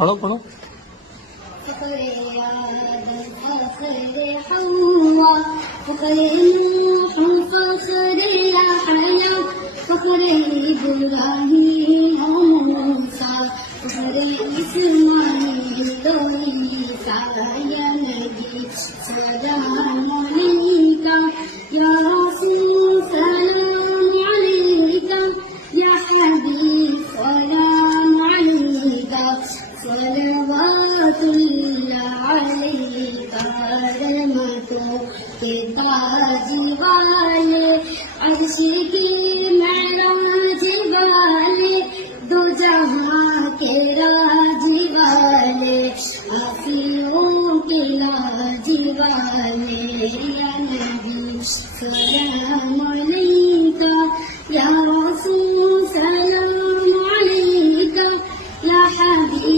पढ़ो पढ़ो। फखरे आदम फखरे हवा फखरे नूह फखरे यहया फखरे इब्राहीम मूसा फखरे इस्माईल ईसा या नबी सलाम अलैका या रसूल सलाम अलैका या हबीब सलाम अलैका सलवातुल्लाह अलैका रहमतों के ताजी